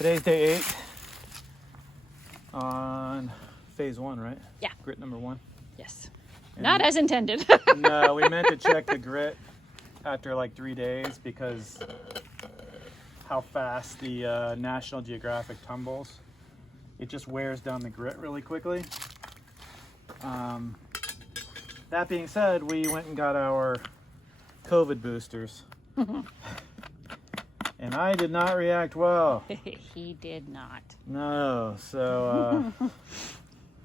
Today's day 8 on phase 1, right? Yeah. Grit number 1. Yes. And Not as intended. no, we meant to check the grit after like 3 days because how fast the National Geographic tumbles. It just wears down the grit really quickly. That being said, we went and got our COVID boosters. And I did not react well. He did not. No, so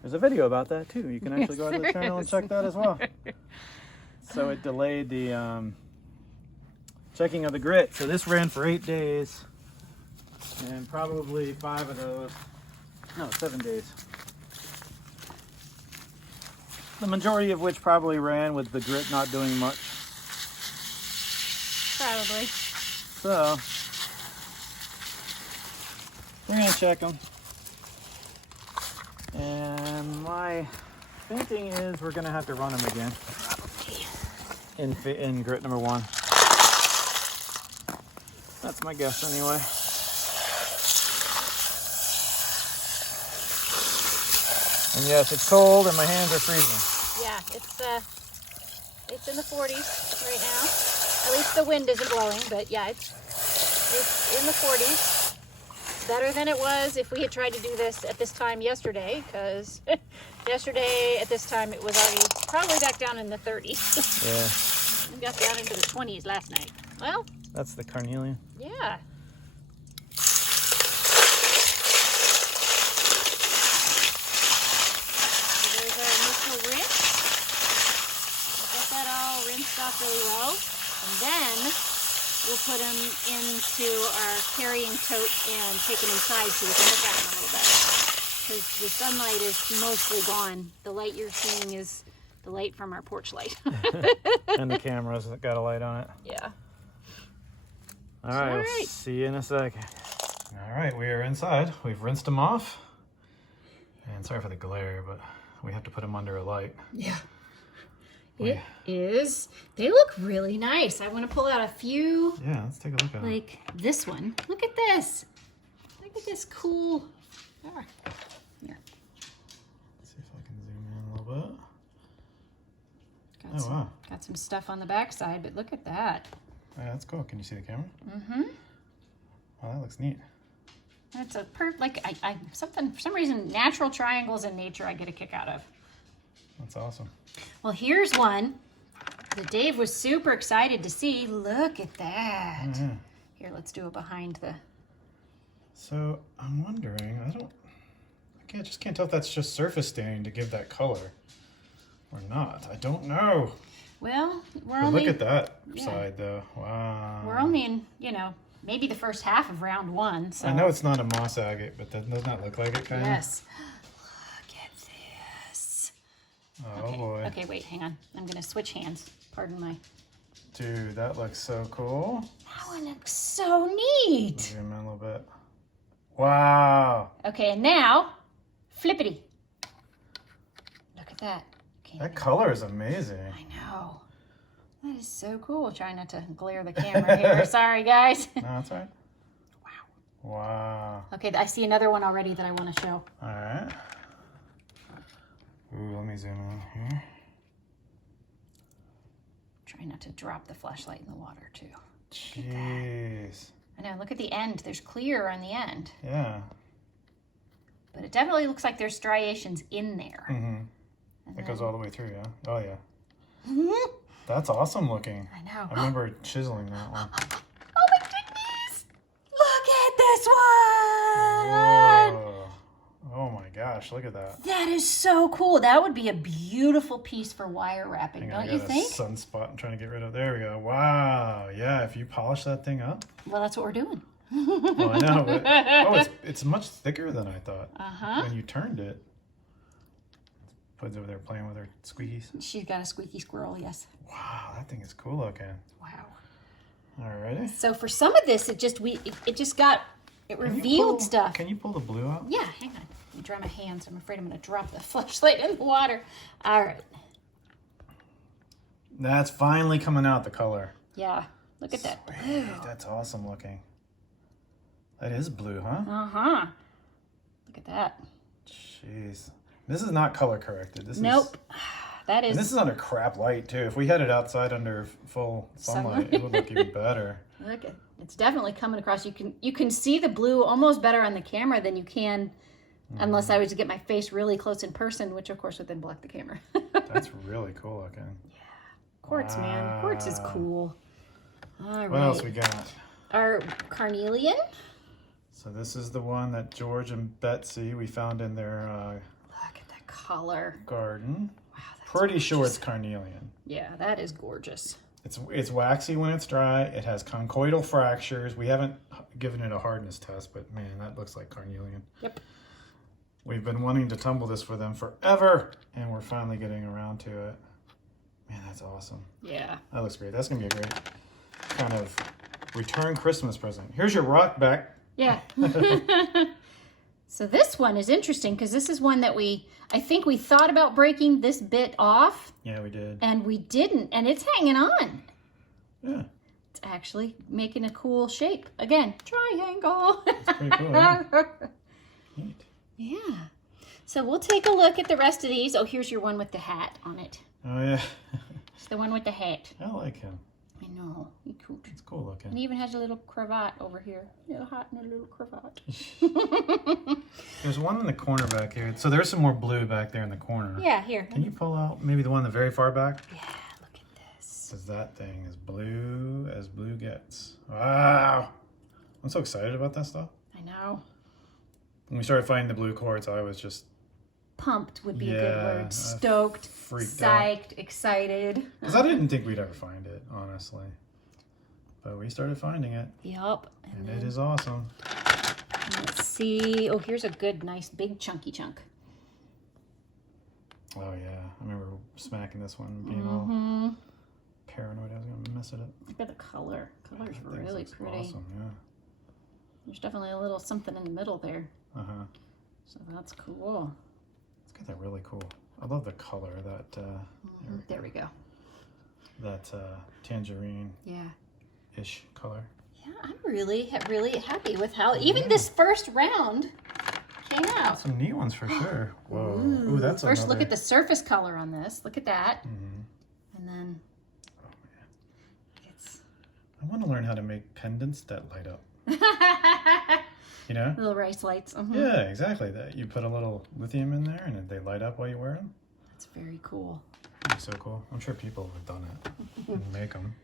there's a video about that too. You can actually go to the channel and check that as well. So it delayed the checking of the grit. So this ran for 8 days, and probably 5 of those, no, 7 days. The majority of which probably ran with the grit not doing much. Probably. So we're gonna check them, and my thinking is we're gonna have to run them again. Probably. In grit number 1. That's my guess anyway. And yes, it's cold and my hands are freezing. Yeah, it's in the 40s right now. At least the wind isn't blowing, but yeah, it's in the 40s. Better than it was if we had tried to do this at this time yesterday, because yesterday at this time it was already probably back down in the 30s. Yeah. We got down into the 20s last night. Well, That's the carnelian. yeah. So there's our initial rinse. We'll get that all rinsed off really well. And then we'll put them into our carrying tote and take them inside so we can look at them a little bit. Because the sunlight is mostly gone. The light you're seeing is the light from our porch light. And the camera's got a light on it. Yeah. All right, All we'll right. see you in a second. All right, we are inside. We've rinsed them off. And sorry for the glare, but we have to put them under a light. Yeah. It is. They look really nice. I want to pull out a few, Yeah, let's take a look at them. like this one. Look at this. Look at this cool. Here. Let's see if I can zoom in a little bit. Got some, wow. got some stuff on the backside, but look at that. Yeah, that's cool. Can you see the camera? Mm-hmm. Oh, that looks neat. It's a for some reason, natural triangles in nature I get a kick out of. That's awesome. Well, here's one that Dave was super excited to see. Look at that. Mm-hmm. Here, let's do it behind the... So I'm wondering, I just can't tell if that's just surface staining to give that color or not. I don't know. Well, we're But only... look at that yeah. side though. Wow. We're only in, maybe the first half of round 1. So. I know it's not a moss agate, but that does not look like it, kind of. Yes. Look at this. Oh Okay. boy. Okay, wait, hang on. I'm going to switch hands. Pardon my... Dude, that looks so cool. That one looks so neat. Zoom in a little bit. Wow. Okay, and now, flippity. Look at that. Okay, That color is amazing. I know. That is so cool. Trying not to glare the camera here. Sorry, guys. No, that's all right. Wow. Wow. Okay, I see another one already that I want to show. All right. Ooh, let me zoom in here. Try not to drop the flashlight in the water, too. Jeez. I know, look at the end. There's clear on the end. Yeah. But it definitely looks like there's striations in there. Mm-hmm. It goes all the way through, yeah? Oh, yeah. That's awesome looking. I know. I remember chiseling that one. Oh my goodness! Look at this one! Whoa. Oh my gosh, look at that. That is so cool. That would be a beautiful piece for wire wrapping, Hang on, don't you I got think? a sunspot I'm trying to get rid of. There we go. Wow. Yeah, if you polish that thing up. Well, that's what we're doing. Well, I know, but it's much thicker than I thought. Uh-huh. When you turned it. Pud's over there playing with her squeakies. She's got a squeaky squirrel, yes. Wow, that thing is cool looking. Wow. Alrighty. So for some of this, it revealed stuff. Can you pull the blue out? Yeah, hang on. Let me dry my hands. I'm afraid I'm going to drop the flashlight in the water. All right. That's finally coming out, the color. Yeah. Look at that Sweet. blue. That's awesome looking. That is blue, huh? Uh-huh. Look at that. Jeez. This is not color corrected. This nope. That is. And this is under crap light too. If we had it outside under full sunlight, it would look even better. Look, it's definitely coming across. You can see the blue almost better on the camera than you can unless I was to get my face really close in person, which of course would then block the camera. That's really cool looking. Yeah. Quartz, man. Quartz is cool. All right. What else we got? Our carnelian. So this is the one that George and Betsy we found in their look at that color. Garden. Wow, that's pretty sure it's carnelian. Yeah, that is gorgeous. It's waxy when it's dry. It has conchoidal fractures. We haven't given it a hardness test, but man, that looks like carnelian. Yep. We've been wanting to tumble this for them forever, and we're finally getting around to it. Man, that's awesome. Yeah. That looks great. That's going to be a great kind of return Christmas present. Here's your rock back. Yeah. So this one is interesting because this is one that I think we thought about breaking this bit off. Yeah, we did. And we didn't, and it's hanging on. Yeah. It's actually making a cool shape. Again, triangle. That's pretty cool. Yeah. Neat. Yeah. So we'll take a look at the rest of these. Oh, here's your one with the hat on it. Oh, yeah. It's the one with the hat. I like him. I know. He's cool. It's cool looking. And he even has a little cravat over here. A little hat and a little cravat. There's one in the corner back here. So there's some more blue back there in the corner. Yeah, here. Can you pull out maybe the one in the very far back? Yeah, look at this. Because that thing is blue as blue gets. Wow. I'm so excited about that stuff. I know. When we started finding the blue quartz, I was just Pumped would be a good word. Stoked, freaked psyched, excited. Because I didn't think we'd ever find it, honestly. But we started finding it. Yup. And it is awesome. Let's see. Oh, here's a good, nice, big, chunky chunk. Oh, yeah. I remember smacking this one, being all paranoid I was going to mess it up. Look at the color. Color's really pretty. Awesome, yeah. There's definitely a little something in the middle there. Uh-huh. So that's cool. It's got that really cool. I love the color, that There we go. That tangerine ish color. Yeah, I'm really happy with how even this first round came out. Some neat ones for sure. Whoa. Ooh, that's first another... look at the surface color on this. Look at that. And then I want to learn how to make pendants that light up. You know? Little rice lights. Yeah, exactly. That you put a little lithium in there and they light up while you wear them. That's very cool. That'd be so cool. I'm sure people have done it and make them.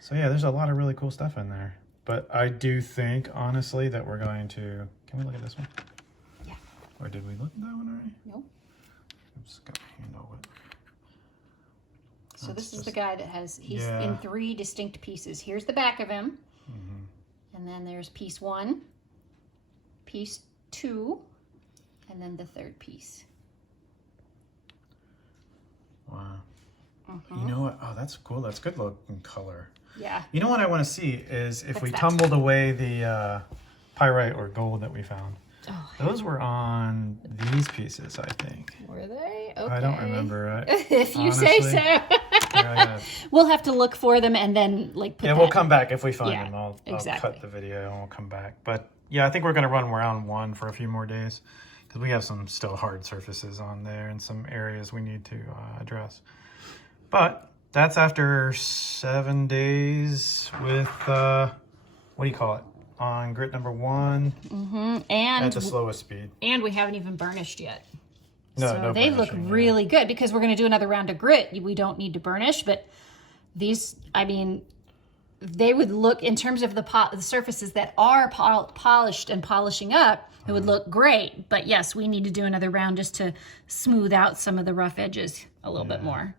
So yeah, there's a lot of really cool stuff in there. But I do think, honestly, that we're going to... Can we look at this one? Yeah. Or did we look at that one already? Nope. Oops, got my hand all wet. So this is the guy that has... He's in 3 distinct pieces. Here's the back of him. And then there's piece 1, piece 2, and then the 3rd piece. Wow. You know what? Oh, that's cool. That's good looking color. Yeah. You know what I want to see is if we tumbled away the pyrite or gold that we found. Oh, those were on these pieces, I think. Were they? Okay. I don't remember. If you say so. We'll have to look for them and then like put we'll come back if we find them. I'll exactly. cut the video and we'll come back. But yeah, I think we're going to run round 1 for a few more days because we have some still hard surfaces on there and some areas we need to address. But that's after 7 days with, what do you call it? On grit number 1 and at the slowest speed. And we haven't even burnished yet. No, so they look really good because we're going to do another round of grit. We don't need to burnish, but these, I mean, they would look, in terms of the surfaces that are polished and polishing up, it would look great. But yes, we need to do another round just to smooth out some of the rough edges a little bit more.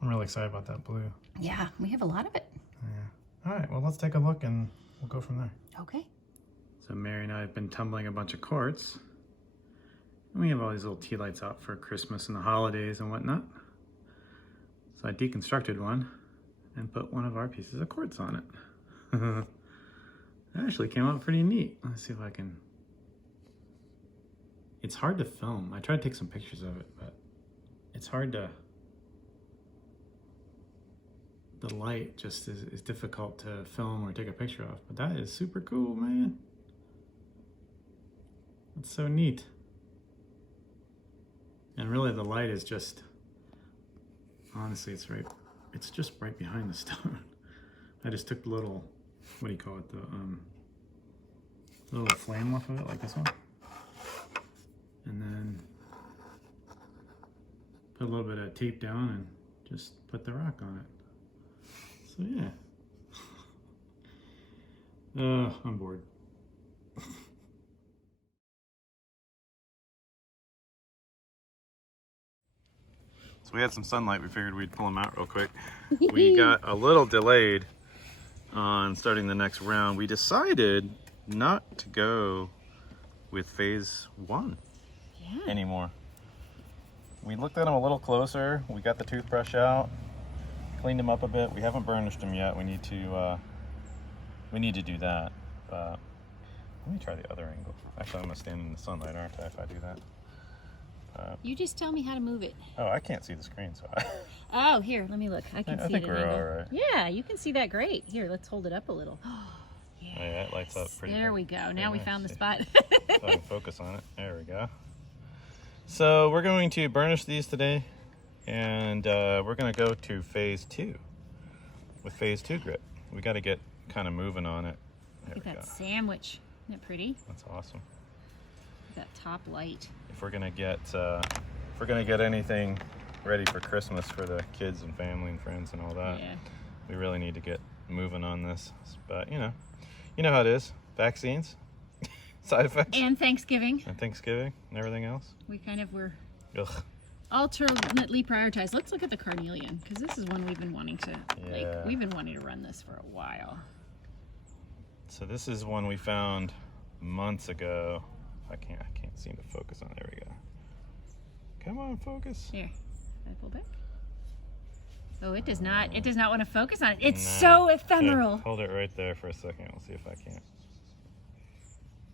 I'm really excited about that blue. Yeah, we have a lot of it. Yeah. All right, well, let's take a look and we'll go from there. Okay. So Mary and I have been tumbling a bunch of quartz. And we have all these little tea lights out for Christmas and the holidays and whatnot. So I deconstructed one and put one of our pieces of quartz on it. That actually came out pretty neat. Let's see if I can... It's hard to film. I tried to take some pictures of it, but it's hard to... The light just is difficult to film or take a picture of. But that is super cool, man. It's so neat. And really the light is just, honestly, it's just right behind the stone. I just took the little, what do you call it, the little flame off of it, like this one. And then put a little bit of tape down and just put the rock on it. So yeah. I'm bored. So we had some sunlight. We figured we'd pull them out real quick. We got a little delayed on starting the next round. We decided not to go with phase 1 anymore. We looked at them a little closer. We got the toothbrush out, cleaned them up a bit. We haven't burnished them yet. We need to do that. But let me try the other angle. Actually, I'm gonna stand in the sunlight, aren't I, if I do that? You just tell me how to move it. Oh, I can't see the screen, so Oh, here, let me look. I can see it. I think we're all right. Yeah, you can see that great. Here, let's hold it up a little. Yes. Oh, yeah, it lights up pretty There good. we go. Now we found the spot. So I can focus on it. There we go. So we're going to burnish these today, and we're going to go to phase 2 with phase 2 grit. We got to get kind of moving on it. There Look we at that go. sandwich. Isn't it pretty? That's awesome. That top light. If we're gonna get anything ready for Christmas for the kids and family and friends and all that, we really need to get moving on this. But you know how it is. Vaccines, side effects, And Thanksgiving. and Thanksgiving and everything else. We kind of were Ugh. alternately prioritized. Let's look at the carnelian, because this is one we've been wanting to Yeah. we've been wanting to run this for a while. So this is one we found months ago. I can't seem to focus on it. There we go. Come on, focus. Here, can I pull back? Oh, it does not want to focus on it. It's No. so ephemeral. Here, hold it right there for a second. We'll see if I can't.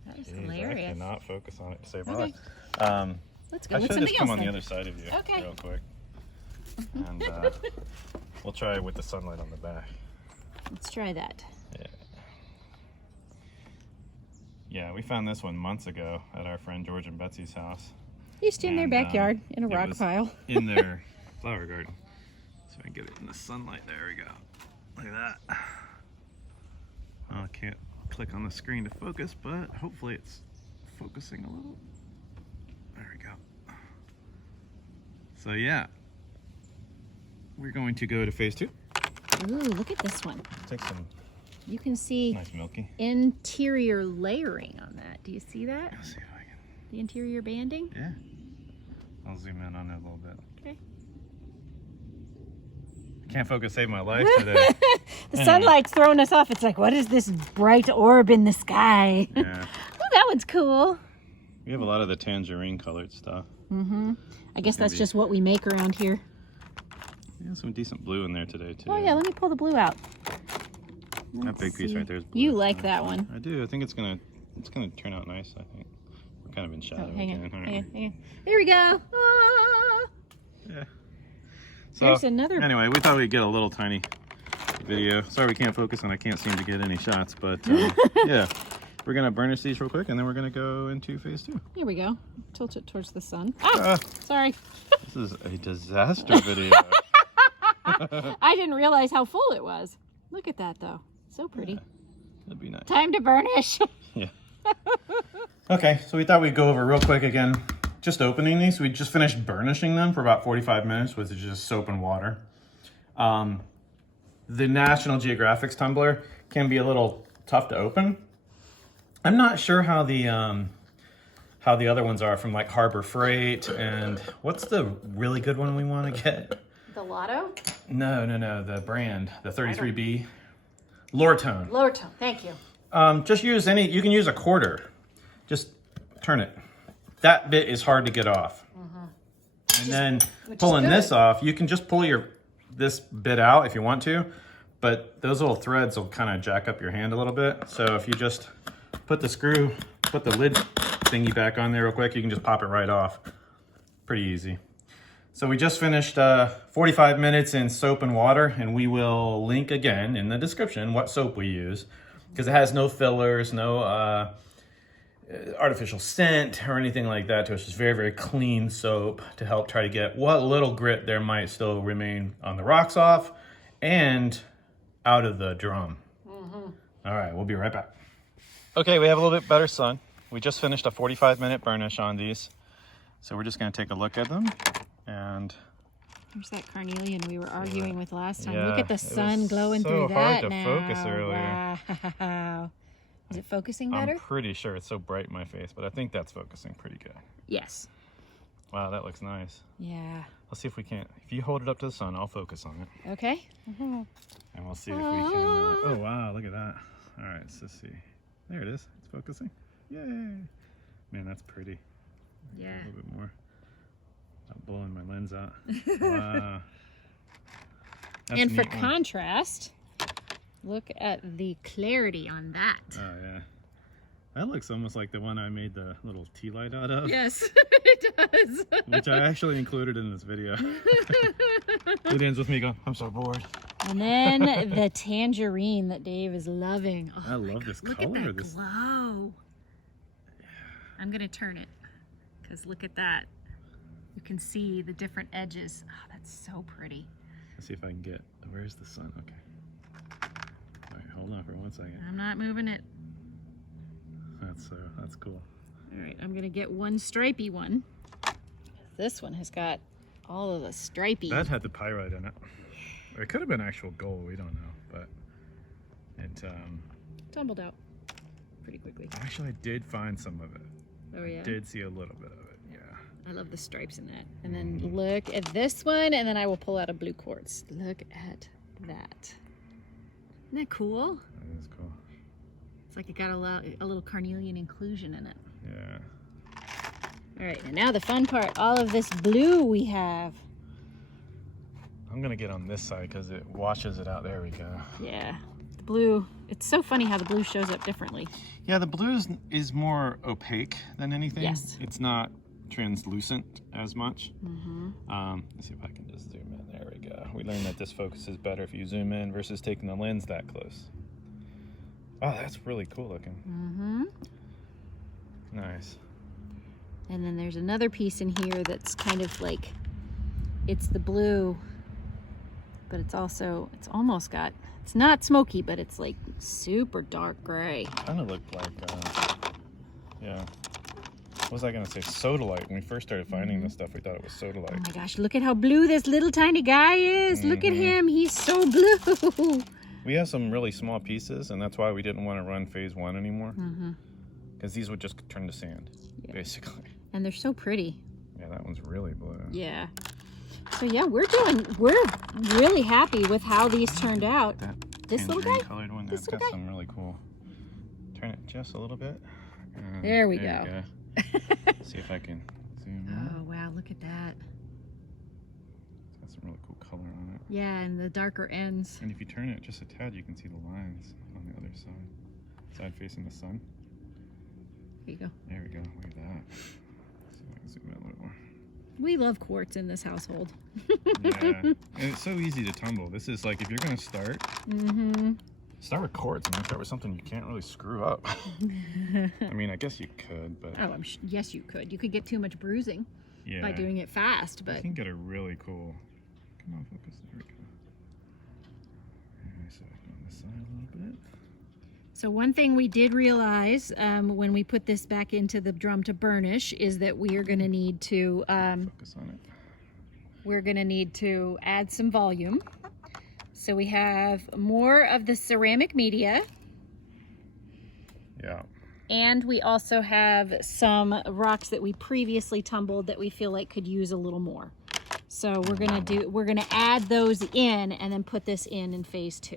That is Jeez, hilarious. I cannot focus on it to save my Okay. life. Let's go I with should something just come else on the then. other side of you Okay. real quick. And we'll try it with the sunlight on the back. Let's try that. Yeah, we found this one months ago at our friend George and Betsy's house. Used in their And, backyard in a it rock was pile. in their flower garden. So I can get it in the sunlight. There we go. Look at that. Oh, I can't click on the screen to focus, but hopefully it's focusing a little. There we go. So yeah, we're going to go to phase 2. Ooh, look at this one. Take some You can see nice milky. interior layering on that. Do you see that? Let's see if I can. The interior banding? Yeah. I'll zoom in on it a little bit. Okay. Can't focus, save my life today. The sunlight's throwing us off. It's like, what is this bright orb in the sky? Yeah. Oh, that one's cool. We have a lot of the tangerine colored stuff. Mm-hmm. I guess that's Maybe. just what we make around here. Yeah, some decent blue in there today too. Oh yeah, let me pull the blue out. That big piece right there is blue. You like that one. I do. I think it's gonna turn out nice. I think we're kind of in shadow Oh, hang again, on, aren't hang on, we? hang on. There we go. Ah! Yeah. So There's another. anyway, we thought we'd get a little tiny video. Sorry we can't focus and I can't seem to get any shots, but yeah, we're gonna burnish these real quick and then we're gonna go into phase 2. Here we go. Tilt it towards the sun. Ah, sorry. This is a disaster video. I didn't realize how full it was. Look at that though. So pretty. Yeah, that'd be nice. Time to burnish. Yeah. Okay, so we thought we'd go over real quick again, just opening these. We just finished burnishing them for about 45 minutes with just soap and water. The National Geographic's tumbler can be a little tough to open. I'm not sure how the other ones are from like Harbor Freight, and what's the really good one we want to get? The Lotto? No, the brand, the 33B. Lortone. Lortone, thank you. Just use you can use a quarter. Just turn it. That bit is hard to get off. And then pulling this off, you can just pull this bit out if you want to, but those little threads will kind of jack up your hand a little bit. So if you just put the lid thingy back on there real quick, you can just pop it right off. Pretty easy. So we just finished 45 minutes in soap and water, and we will link again in the description what soap we use, because it has no fillers, no artificial scent or anything like that to us. Just very, very clean soap to help try to get what little grit there might still remain on the rocks off and out of the drum. All right, we'll be right back. Okay, we have a little bit better sun. We just finished a 45-minute burnish on these. So we're just gonna take a look at them and there's that carnelian we were arguing with last time. Yeah, Look at the sun glowing through that so hard to now. focus earlier. Wow. Is it focusing better? I'm pretty sure it's so bright in my face, but I think that's focusing pretty good. Yes. Wow, that looks nice. Yeah. Let's see if we can. If you hold it up to the sun, I'll focus on it. Okay. And we'll see if we can. Oh, wow, look at that. All right, let's see. There it is. It's focusing. Yay. Man, that's pretty. Yeah. A little bit more. Not blowing my lens out. Wow. That's And for neat one. contrast, look at the clarity on that. Oh, yeah. That looks almost like the one I made the little tea light out of. Yes, it does. Which I actually included in this video. It ends with me going, I'm so bored. And then the tangerine that Dave is loving. Oh, I love this look color. Look at that This... glow. I'm going to turn it because look at that. You can see the different edges. Oh, that's so pretty. Let's see if I can get, where's the sun? Okay. All right, hold on for 1 second. I'm not moving it. That's cool. All right, I'm gonna get one stripey one. This one has got all of the stripey. That had the pyrite in it. Or it could have been actual gold, we don't know, but it tumbled out pretty quickly. actually I did find some of it. Oh yeah. I did see a little bit of it, yeah. I love the stripes in that. And then look at this one, and then I will pull out a blue quartz. Look at that. Isn't that cool? That is cool. It's like it got a little carnelian inclusion in it. Yeah. All right, and now the fun part, all of this blue we have. I'm gonna get on this side because it washes it out. There we go. Yeah, the blue, it's so funny how the blue shows up differently. Yeah, the blue is more opaque than anything. Yes. It's not translucent as much. Mm-hmm. Let's see if I can just zoom in. There we go. We learned that this focus is better if you zoom in versus taking the lens that close. Oh, that's really cool looking. Mm-hmm. Nice. And then there's another piece in here that's kind of like, it's the blue, but it's also, it's almost got, it's not smoky, but it's like super dark gray. Kind of looked like, yeah. What was I going to say? Sodalite. When we first started finding this stuff, we thought it was Sodalite. Oh my gosh, look at how blue this little tiny guy is. Look at him, he's so blue. We have some really small pieces, and that's why we didn't want to run phase 1 anymore. Because these would just turn to sand, basically. And they're so pretty. Yeah, that one's really blue. Yeah. So yeah, we're really happy with how these turned out. This little guy? Colored one, This that's little got guy? some really cool. Turn it just a little bit. There we go. See if I can zoom in. Oh wow, look at that. It's got some really cool color on it. Yeah, and the darker ends. And if you turn it just a tad, you can see the lines on the other side. Side facing the sun. There you go. There we go. Look at that. Let's see if I can zoom in a little more. We love quartz in this household. Yeah. And it's so easy to tumble. This is like, if you're going to start, start with quartz and then start with something you can't really screw up. I mean, I guess you could, but... Oh, yes, you could. You could get too much bruising by doing it fast, but... You can get a really cool... Come on, focus. There we go. So on this side a little bit. So one thing we did realize when we put this back into the drum to burnish is that we are going to need to... focus on it. We're going to need to add some volume. So we have more of the ceramic media. Yeah. And we also have some rocks that we previously tumbled that we feel like could use a little more. So we're gonna add those in and then put this in phase 2.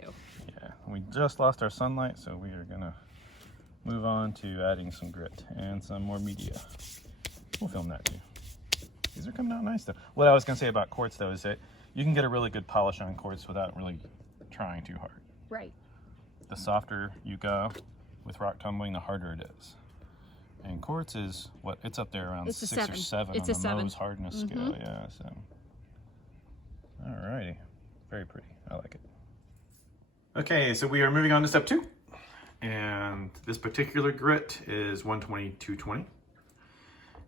Yeah, we just lost our sunlight, so we are gonna move on to adding some grit and some more media. We'll film that too. These are coming out nice though. What I was gonna say about quartz though is that you can get a really good polish on quartz without really trying too hard. Right. The softer you go with rock tumbling, the harder it is. And quartz is what, it's up there around 6 or 7 It's on a the 7. Mohs hardness scale. Yeah, so. Alrighty, very pretty, I like it. Okay, so we are moving on to step 2. And this particular grit is 120/220.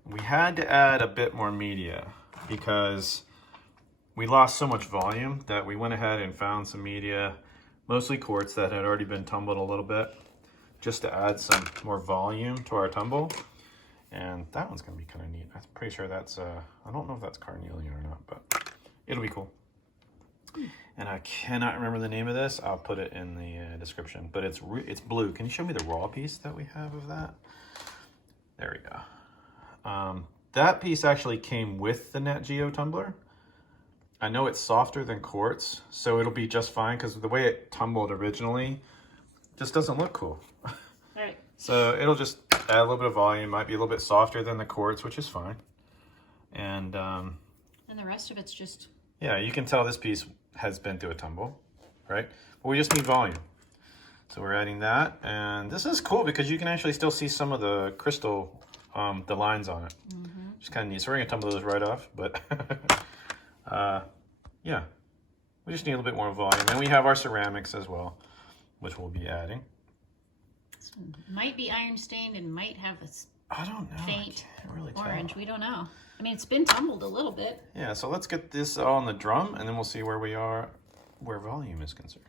We had to add a bit more media because we lost so much volume that we went ahead and found some media, mostly quartz, that had already been tumbled a little bit, just to add some more volume to our tumble. And that one's gonna be kind of neat. I'm pretty sure that's, I don't know if that's carnelian or not, but it'll be cool. And I cannot remember the name of this. I'll put it in the description, but it's blue. Can you show me the raw piece that we have of that? There we go. That piece actually came with the Net Geo tumbler. I know it's softer than quartz, so it'll be just fine because the way it tumbled originally just doesn't look cool. Right. So it'll just add a little bit of volume. Might be a little bit softer than the quartz, which is fine. And the rest of it's just... Yeah, you can tell this piece has been through a tumble, right? But we just need volume. So we're adding that. And this is cool because you can actually still see some of the crystal, the lines on it. Mm-hmm. It's kind of neat. So we're going to tumble those right off. But yeah, we just need a little bit more volume. And we have our ceramics as well, which we'll be adding. This one might be iron stained and might have this I don't know. faint I can't really tell. orange. We don't know. I mean, it's been tumbled a little bit. Yeah, so let's get this on the drum and then we'll see where we are, where volume is concerned.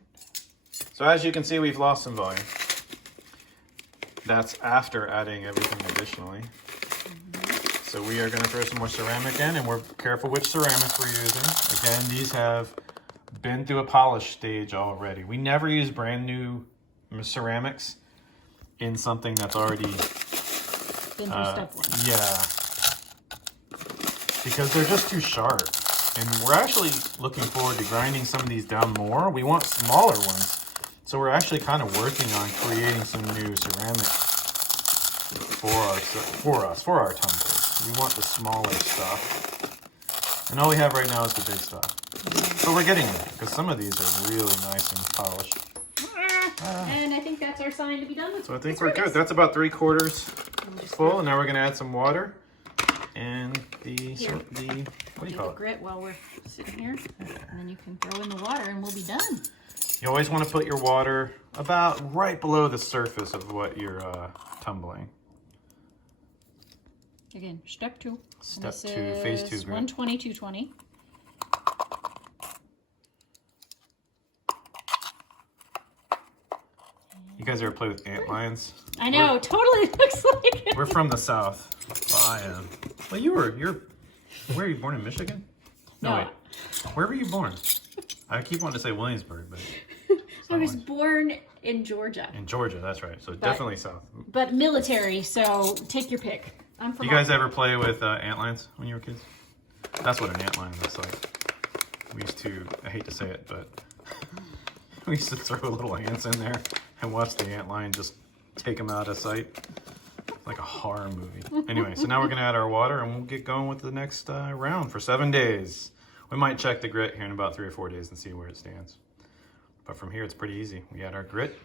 So as you can see, we've lost some volume. That's after adding everything additionally. Mm-hmm. So we are going to throw some more ceramic in, and we're careful which ceramics we're using. Again, these have been through a polish stage already. We never use brand new ceramics in something that's already been through step one. Yeah. Because they're just too sharp. And we're actually looking forward to grinding some of these down more. We want smaller ones. So we're actually kind of working on creating some new ceramics for our tumblers. We want the smaller stuff. And all we have right now is the big stuff. So we're getting there, because some of these are really nice and polished. And I think that's our sign to be done with. So I think we're good. That's about 3/4 full. And now we're going to add some water. And what do you call it? Grit while we're sitting here, and then you can throw in the water, and we'll be done. You always want to put your water about right below the surface of what you're tumbling. Again, step 2. Step 2, phase 2. 120/220. You guys ever play with ant lions? I know, totally looks like it. We're from the south. Well, I am. Well, where were you born in Michigan? No, wait. Where were you born? I keep wanting to say Williamsburg, but I was born in Georgia. In Georgia, that's right. So definitely south. But military, so take your pick. I'm from. You guys ever play with ant lions when you were kids? That's what an ant lion looks like. We used to, I hate to say it, but we used to throw little ants in there and watch the ant lion just take them out of sight. Like a horror movie. Anyway, so now we're going to add our water and we'll get going with the next round for 7 days. We might check the grit here in about 3 or 4 days and see where it stands. But from here, it's pretty easy. We add our grit,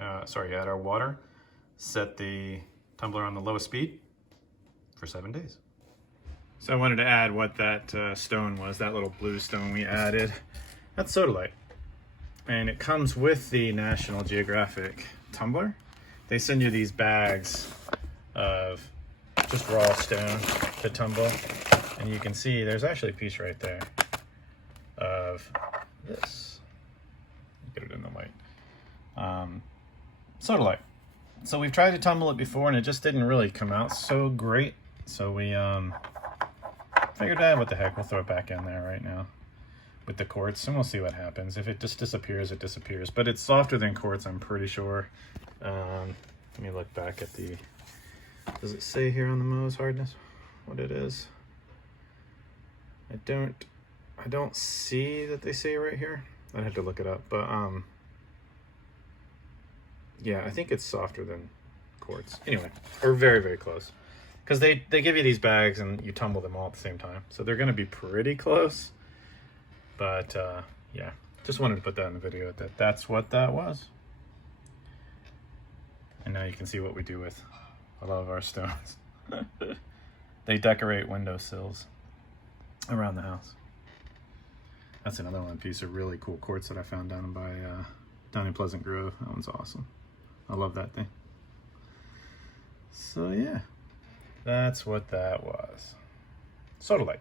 add our water, set the tumbler on the lowest speed for 7 days. So I wanted to add what that stone was, that little blue stone we added. That's Sodalite. And it comes with the National Geographic tumbler. They send you these bags of just raw stone to tumble. And you can see there's actually a piece right there of this. Get it in the light. Sodalite. So we've tried to tumble it before and it just didn't really come out so great. So we figured, what the heck, we'll throw it back in there right now with the quartz and we'll see what happens. If it just disappears, it disappears. But it's softer than quartz, I'm pretty sure. Let me look back at the, does it say here on the Mohs hardness what it is? I don't see that they say right here. I'd have to look it up, but yeah, I think it's softer than quartz. Anyway, or very, very close. Because they give you these bags and you tumble them all at the same time. So they're going to be pretty close. But yeah, just wanted to put that in the video that that's what that was. And now you can see what we do with a lot of our stones. They decorate windowsills around the house. That's another one piece of really cool quartz that I found down in Pleasant Grove. That one's awesome. I love that thing. So yeah, that's what that was. Sodalite.